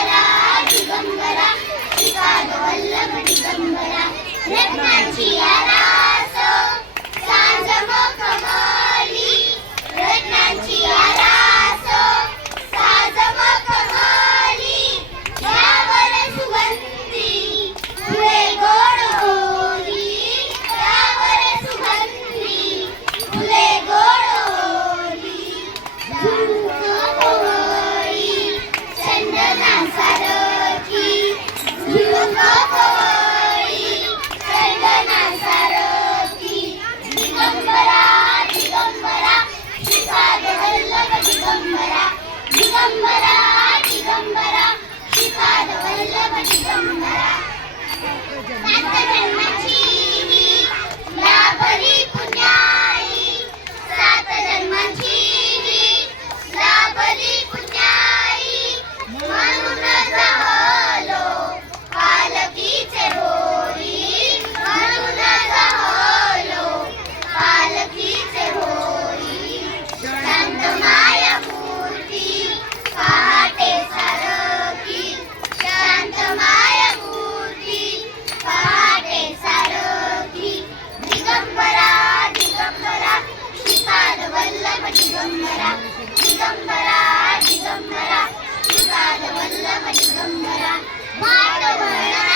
दिगंबरा दिगंबरा श्रीपाद वल्लभ दिगंबरा रत्नांची आरास सांज मखमली रत्नांची आरास सांज मखमली यावर सुगंधी फुले गोड होली यावर सुगंधी फुले गोड होली झुळूक पवळी चंदना सारखी झुळूक पवळी चंदना सारखी दिगंबरा दिगंबरा श्रीपाद वल्लभ दिगंबरा दिगंबरा दिगंबरा श्रीपाद वल्लभ दिगंबरा सात जन्माची ही लाभली पुण्याई सात जन्माची ही लाभली पुण्याई म्हणून झालो पालखीचे होई म्हणून झालो पालखीचे होई शांत माया मूर्ती पहाटे सारखी शांत माया मूर्ती पहाटे सारखी दिगंबरा दिगंबरा श्रीपाद वल्लभ दिगंबरा दिगंबरा दिगंबरा श्रीपाद वल्लभ दिगंबरा माधवळा